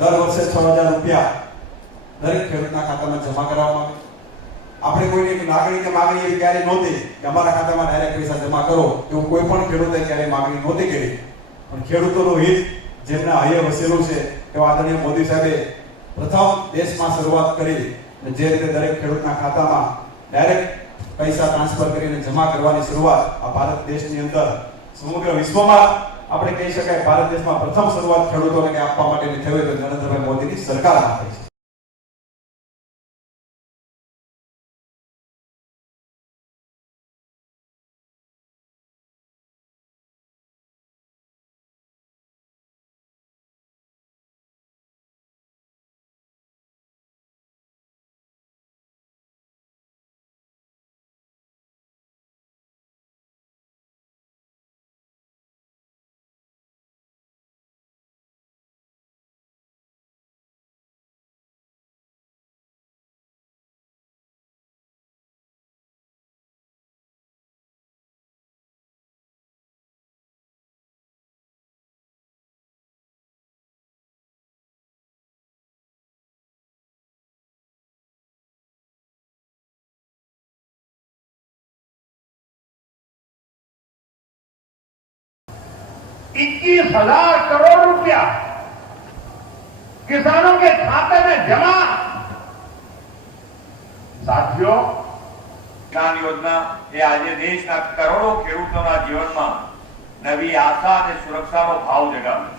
દર વર્ષે છ હજાર રૂપિયા દરેક ખેડૂતના ખાતામાં જમા કરાવવામાં આવે. આપણે કોઈને નાગરિકે માગણી એવી ક્યારેય નહોતી કે અમારા ખાતામાં ડાયરેક્ટ પૈસા જમા કરો, એવું કોઈ પણ ખેડૂતે ક્યારેય માગણી નહોતી કરી. પણ ખેડૂતોનું હિત જેમના હૈયે વસેલું છે, એવા આદરણીય મોદી સાહેબે પ્રથમ દેશમાં શરૂઆત કરી જે રીતે દરેક ખેડૂતના ખાતામાં ડાયરેક્ટ પૈસા ટ્રાન્સફર કરીને જમા કરવાની શરૂઆત આ ભારત દેશની અંદર સમગ્ર વિશ્વમાં આપણે કહી શકાય, ભારત દેશમાં પ્રથમ શરૂઆત ખેડૂતોને આપવા માટેની થઈ હોય તો નરેન્દ્રભાઈ મોદીની સરકાર આપે છે. इक्कीस हजार करोड़ रुपया किसानों के खाते में जमा साथियों કિસાન યોજના એ આજે દેશના કરોડો ખેડૂતોના જીવનમાં નવી આશા અને સુરક્ષાનો ભાવ જગાવે છે